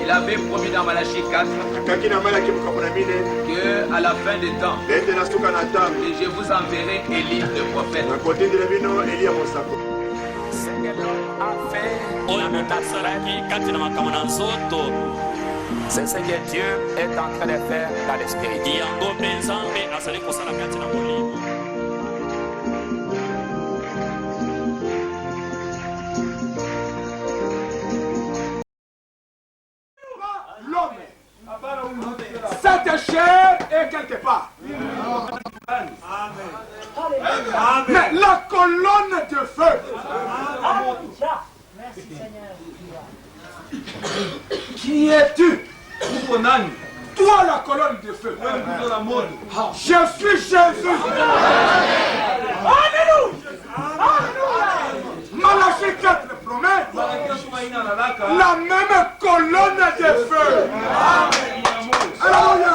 Il avait promis dans Malachie 4 que à la fin des temps, et je vous enverrai Élie le prophète. Ce que l'homme a fait, c'est ce que Dieu est en train de faire dans l'esprit. Cette chair est quelque part. Mais la colonne de feu. Qui es-tu? Toi la colonne de feu. Je suis Jésus. Alléluia. Malachie 4 promet la même colonne de feu. Alléluia.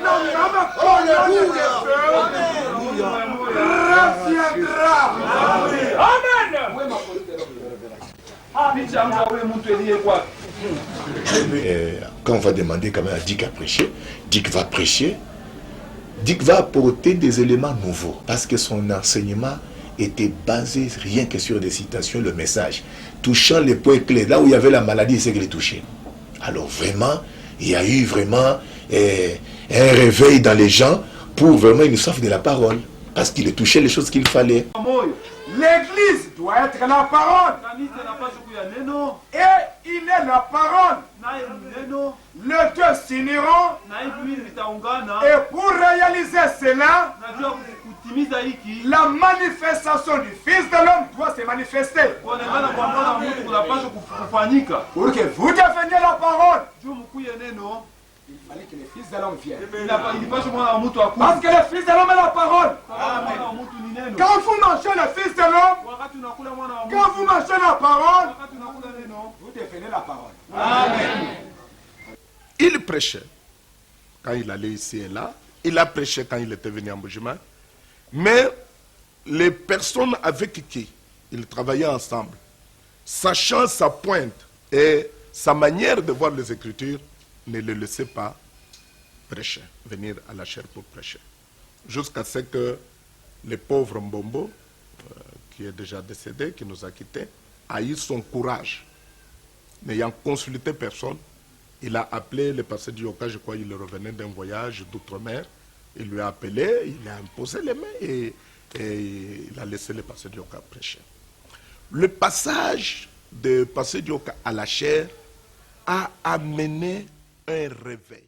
La même colonne de feu reviendra. Amen. Quand on va demander quand même à Dick à prêcher, Dick va prêcher, Dick va apporter des éléments nouveaux parce que son enseignement était basé rien que sur des citations, le message, touchant les points clés, là où il y avait la maladie, c'est qu'il est touché. Alors vraiment, il y a eu vraiment un réveil dans les gens pour vraiment une soif de la parole, parce qu'il touchait les choses qu'il fallait. L'église doit être la parole. Et il est la parole. Les deux s'uniront. Et pour réaliser cela, la manifestation du Fils de l'homme doit se manifester. Pour que vous deveniez la parole, il fallait que le Fils de l'homme vienne. Parce que le Fils de l'homme est la parole. Quand vous mangez le Fils de l'homme, quand vous mangez la parole, vous devenez la parole. Amen. Il prêchait quand il allait ici et là. Il a prêché quand il était venu en Bougima. Mais les personnes avec qui il travaillait ensemble, sachant sa pointe et sa manière de voir les Écritures, ne le laissaient pas prêcher, venir à la chaire pour prêcher. Jusqu'à ce que le pauvre Mbombo, qui est déjà décédé, qui nous a quittés, a eu son courage. N'ayant consulté personne, il a appelé le pasteur Dioka, je crois qu'il revenait d'un voyage d'outre-mer. Il lui a appelé, il a imposé les mains et il a laissé le pasteur Dioka prêcher. Le passage de pasteur Dioka à la chaire a amené un réveil.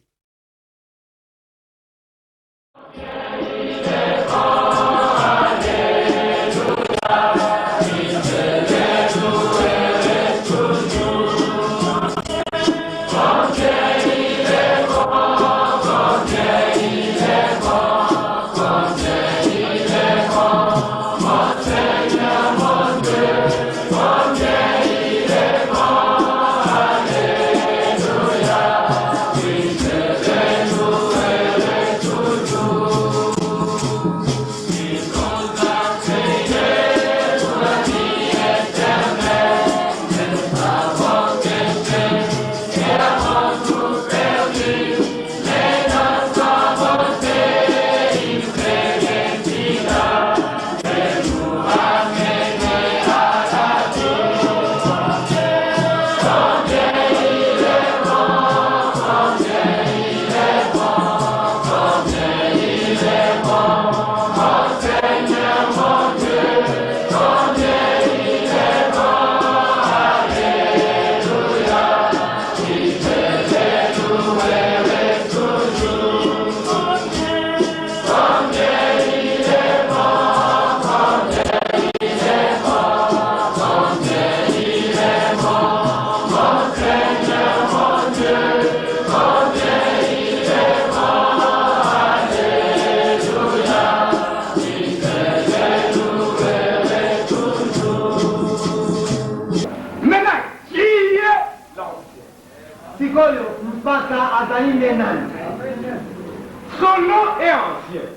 Son nom est ancien.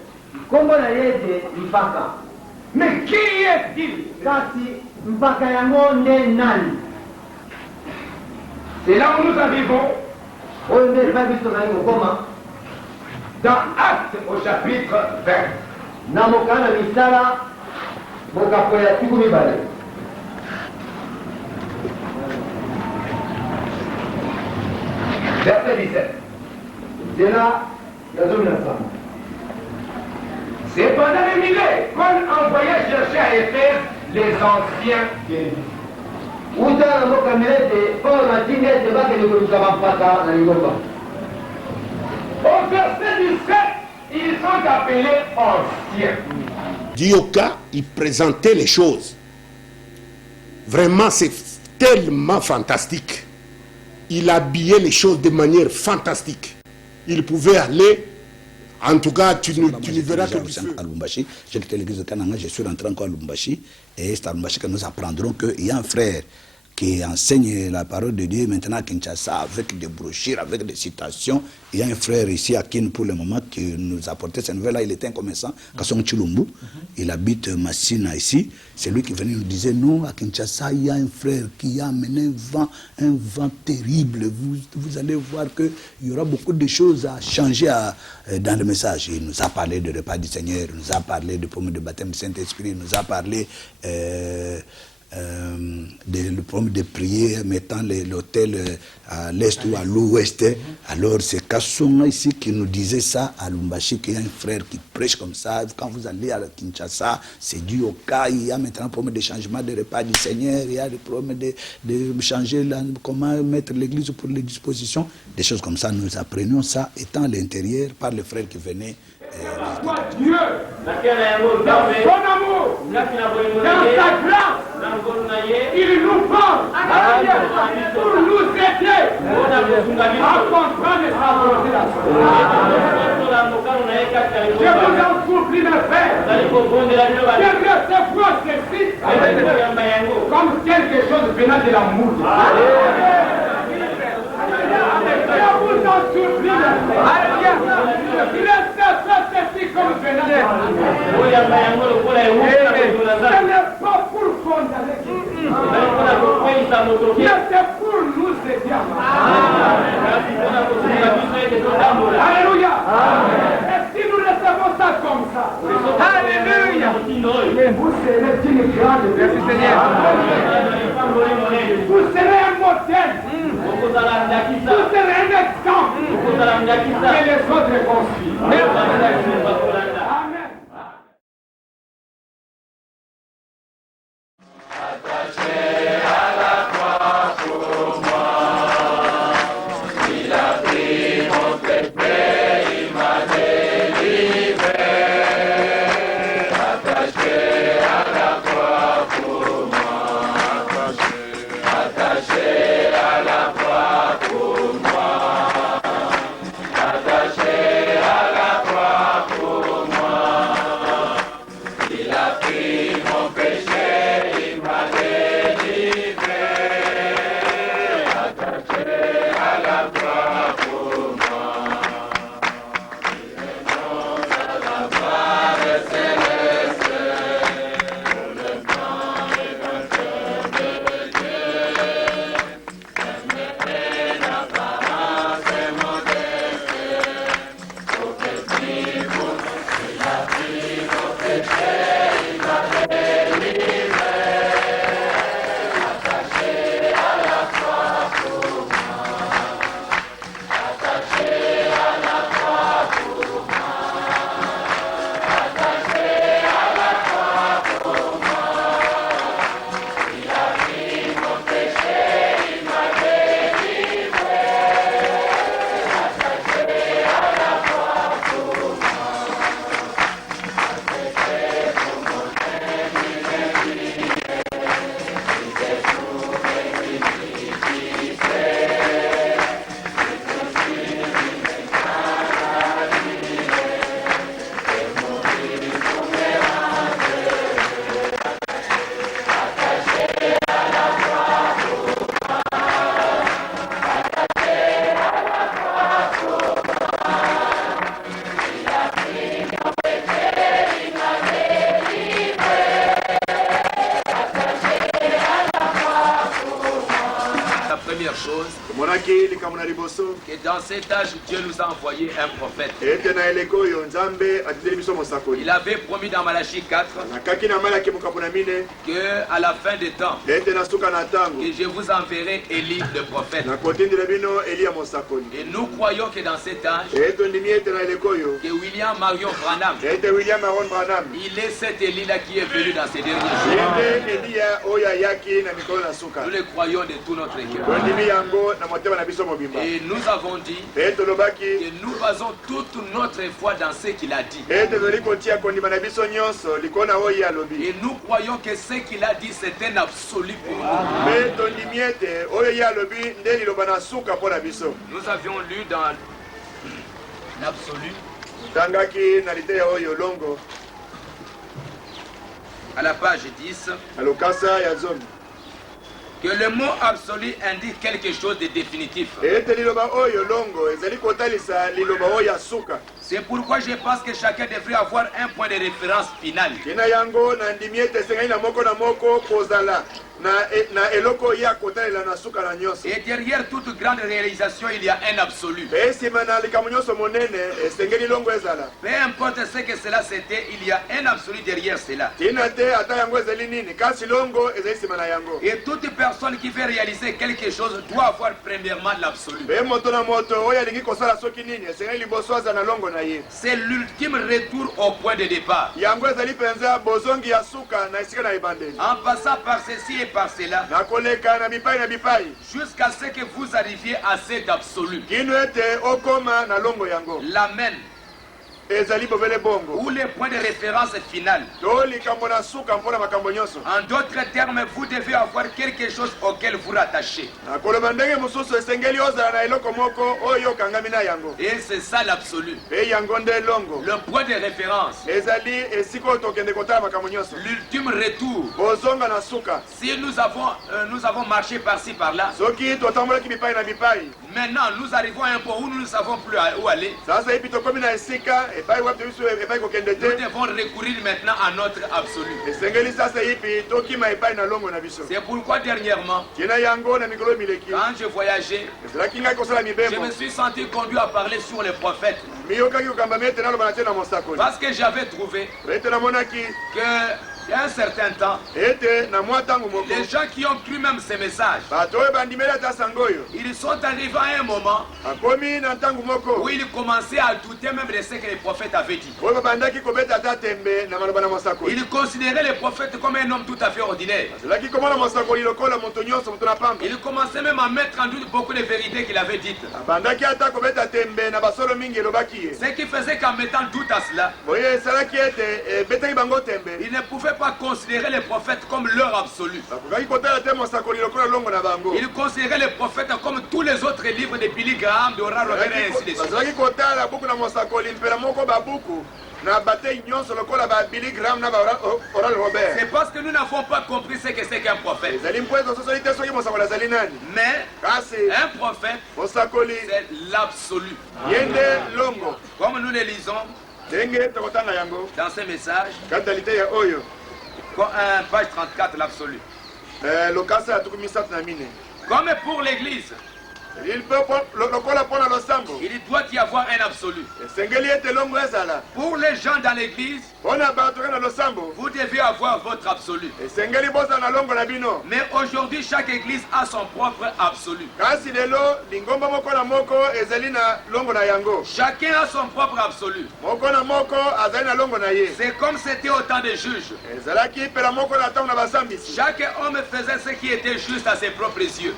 Mais qui est-il? C'est là où nous en vivons. Dans Actes au chapitre 20. Verset 17. C'est pendant les milliers qu'on envoyait chercher à Éphèse les anciens guéris. Au verset 17, ils sont appelés anciens. Dioka, il présentait les choses. Vraiment, c'est tellement fantastique. Il habillait les choses de manière fantastique. Il pouvait aller, en tout cas, tu ne verras que du feu. À Lubumbashi, j'ai quitté l'église de Kananga, je suis rentré encore à Lubumbashi. Et c'est à Lubumbashi que nous apprendrons qu'il y a un frère qui enseigne la parole de Dieu maintenant à Kinshasa avec des brochures, avec des citations. Il y a un frère ici à Kin pour le moment qui nous apportait cette nouvelle-là. Il était un commerçant, Kasson Chilumbu. Il habite Massina ici. C'est lui qui venait nous dire, non, à Kinshasa, il y a un frère qui a amené un vent terrible. Vous allez voir qu'il y aura beaucoup de choses à changer dans le message. Il nous a parlé de repas du Seigneur, il nous a parlé de pommes de baptême du Saint-Esprit, il nous a parlé le problème de prier mettant l'hôtel à l'est ou à l'ouest. Alors c'est Kassonga ici qui nous disait ça à Lubumbashi, qu'il y a un frère qui prêche comme ça. Quand vous allez à Kinshasa, c'est dû au cas, il y a maintenant un problème de changement de repas du Seigneur, il y a le problème de changer comment mettre l'église pour les dispositions, des choses comme ça. Nous apprenions ça étant à l'intérieur par le frère qui venait. Dieu, dans son amour, dans sa grâce, il nous parle pour nous aider à comprendre sa volonté. Je vous en supplie, mes frères, de recevoir ceci comme quelque chose venant de l'amour. Je vous en supplie, mes frères. Ceci comme venant de l'amour. Ce n'est pas pour condamner, mais c'est pour nous aider. Alléluia. Et si nous recevons ça comme ça, alléluia, vous serez d'une grande merci Seigneur. Vous serez un modèle. Vous serez un exemple. Et les autres vont suivre. Amen. Attaché à la croix pour que dans cet âge, Dieu nous a envoyé un prophète. Il avait promis dans Malachie 4 que à la fin des temps, que je vous enverrai Élie le prophète. Et nous croyons que dans cet âge, que William Marion Branham, il est cet Élie-là qui est venu dans ces derniers jours. Nous le croyons de tout notre cœur. Et nous avons dit que nous basons toute notre foi dans ce qu'il a dit. Et nous croyons que ce qu'il a dit, c'est un absolu pour nous. Nous avions lu dans l'absolu, à la page 10, que le mot absolu indique quelque chose de définitif. C'est pourquoi je pense que chacun devrait avoir un point de référence final. Et derrière toute grande réalisation, il y a un absolu. Peu importe ce que cela c'était, il y a un absolu derrière cela. Et toute personne qui veut réaliser quelque chose doit avoir premièrement l'absolu. C'est l'ultime retour au point de départ. En passant par ceci et par cela, jusqu'à ce que vous arriviez à cet absolu. L'amen. Ou les points de référence final. En d'autres termes, vous devez avoir quelque chose auquel vous rattachez. Et c'est ça l'absolu. Le point de référence. L'ultime retour. Si nous avons marché par-ci par-là, maintenant nous arrivons à un point où nous ne savons plus où aller. Nous devons recourir maintenant à notre absolu. C'est pourquoi dernièrement, quand je voyageais, je me suis senti conduit à parler sur les prophètes. Parce que j'avais trouvé que il y a un certain temps, les gens qui ont cru même ces messages, ils sont arrivés à un moment où ils commençaient à douter même de ce que les prophètes avaient dit. Ils considéraient les prophètes comme un homme tout à fait ordinaire. Ils commençaient même à mettre en doute beaucoup de vérités qu'il avait dites. Ce qui faisait qu'en mettant doute à cela, ils ne pouvaient pas considérer les prophètes comme leur absolu. Ils considéraient les prophètes comme tous les autres livres de Billy Graham, de Oral Roberts et ainsi de suite. C'est parce que nous n'avons pas compris ce que c'est qu'un prophète. Mais un prophète, c'est l'absolu. Comme nous le lisons dans ce message, page 34, l'absolu. Comme pour l'église, il doit y avoir un absolu. Pour les gens dans l'église, vous devez avoir votre absolu. Mais aujourd'hui, chaque église a son propre absolu. Chacun a son propre absolu. C'est comme c'était au temps des juges. Chaque homme faisait ce qui était juste à ses propres yeux.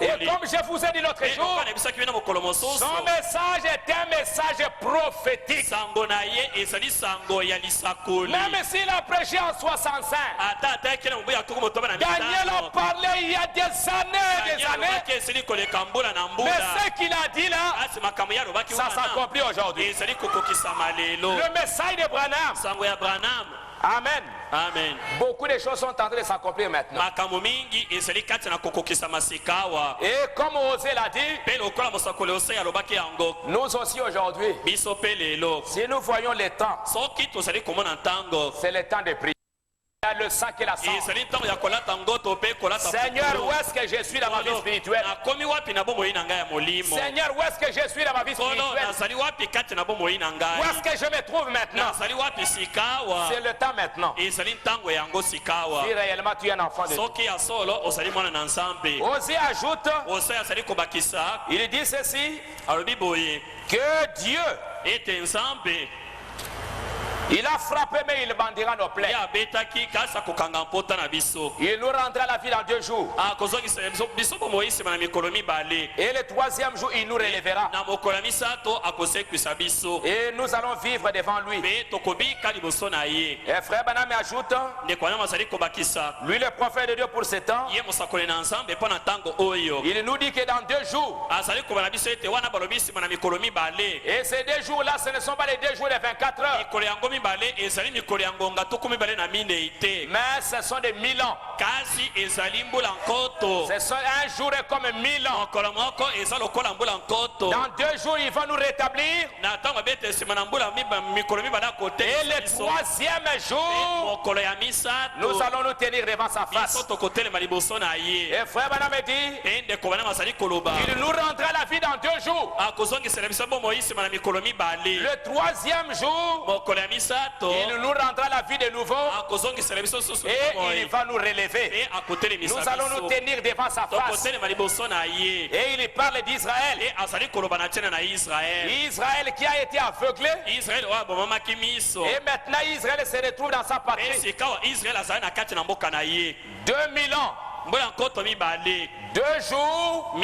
Et comme je vous ai dit l'autre jour, son message est un message prophétique. Même s'il a prêché en 65, Daniel a parlé il y a des années. Mais ce qu'il a dit là, ça s'accomplit aujourd'hui. Le message de Branham. Amen. Amen. Beaucoup de choses sont en train de s'accomplir maintenant. Et comme Osée l'a dit, nous aussi aujourd'hui, si nous voyons les temps, c'est le temps de prier. Le sang qui la sent. Seigneur, où est-ce que je suis dans ma vie spirituelle? Seigneur, où est-ce que je suis dans ma vie spirituelle? Où est-ce que je me trouve maintenant? C'est le temps maintenant. Si réellement tu es un enfant de Dieu. Osée ajoute, il dit ceci, que Dieu il a frappé, mais il bandira nos plaies. Il nous rendra la vie dans 2 jours. Et le 3e jour, il nous relèvera. Et nous allons vivre devant lui. Et frère Branham ajoute, lui le prophète de Dieu pour ce temps, il nous dit que dans 2 jours, et ces 2 jours-là, ce ne sont pas les 2 jours de 24 heures. Mais ce sont des 1000 ans. Ce sont un jour est comme 1000 ans. Dans 2 jours, il va nous rétablir. Et le 3e jour, nous allons nous tenir devant sa face. Et frère Branham me dit, il nous rendra la vie dans 2 jours. Le 3e jour, il nous rendra la vie de nouveau. Et il va nous relever. Nous allons nous tenir devant sa face. Et il parle d'Israël. Israël qui a été aveuglé. Et maintenant Israël se retrouve dans sa patrie. 2000 ans. 2 jours,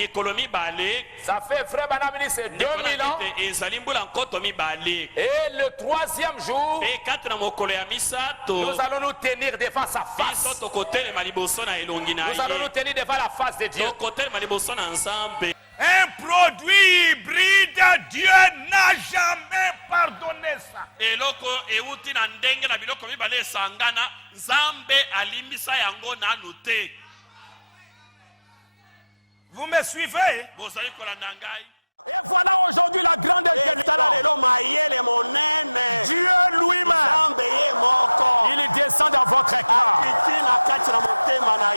ça fait frère Branham, c'est 2000 ans. Et le 3e jour, nous allons nous tenir devant sa face. Nous allons nous tenir devant la face de Dieu. Un produit hybride, Dieu n'a jamais pardonné ça. Vous me suivez? Et voilà aujourd'hui la grande Dieu lui-même, il descend dans votre cœur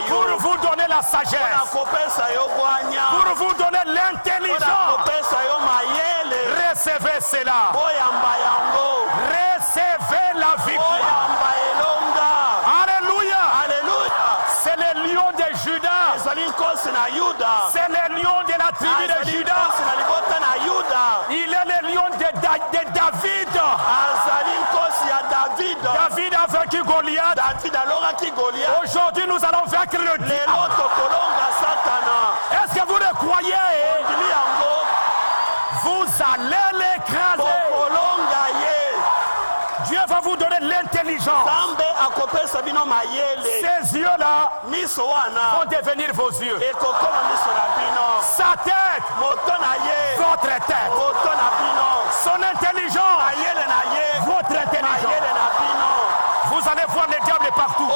pour vous donner la sagesse, pour vous donner l'intelligence. Recevez cela. Recevez la victoire. Alléluia. C'est le lion de Judas. C'est le lion de la tribu de Judas. Il est le lion de David. David a vaincu Goliath. Aujourd'hui, nous allons vaincre le diable. Est-ce que vous le croyez? Vous allez l'écraser. Dieu va vous donner l'intelligence. Ces yeux-là vont devenir vos yeux. Sa tête, votre tête. Son intelligence, votre intelligence. Vous allez voir les diables partout.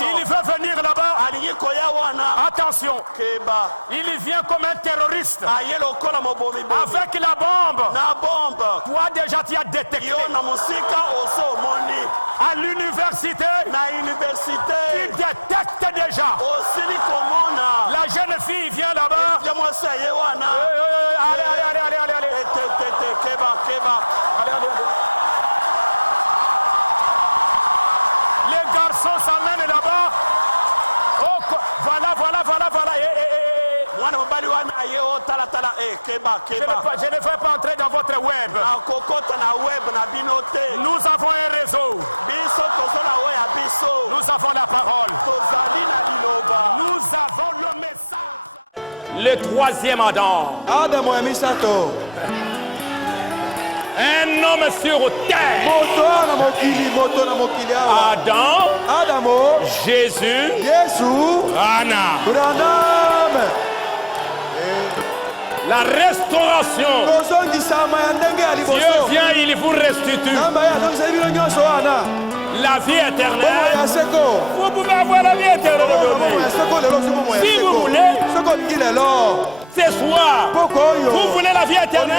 Il veut venir là-bas. Attention. Il vient comme un terroriste. Avec la bombe. Toi déjà tu as détecté. À l'université, tu détectes déjà. La jeune fille vient là-bas. Allez. Les garçons s'amènent là-bas. Oh, voilà. Je ne vais pas entrer dans votre web. Nous avons un réseau. Nous avons la parole. Nous avons le Le troisième Adam. Adamo ya misato. Un homme sur terre. Moto na mokili awa. Adam. Adamo. Jésus. Yesu. Anna. Branham. La restauration. Dieu vient, il vous restitue. La vie éternelle. Vous pouvez avoir la vie éternelle aujourd'hui. Si vous voulez, ce soir, vous voulez la vie éternelle.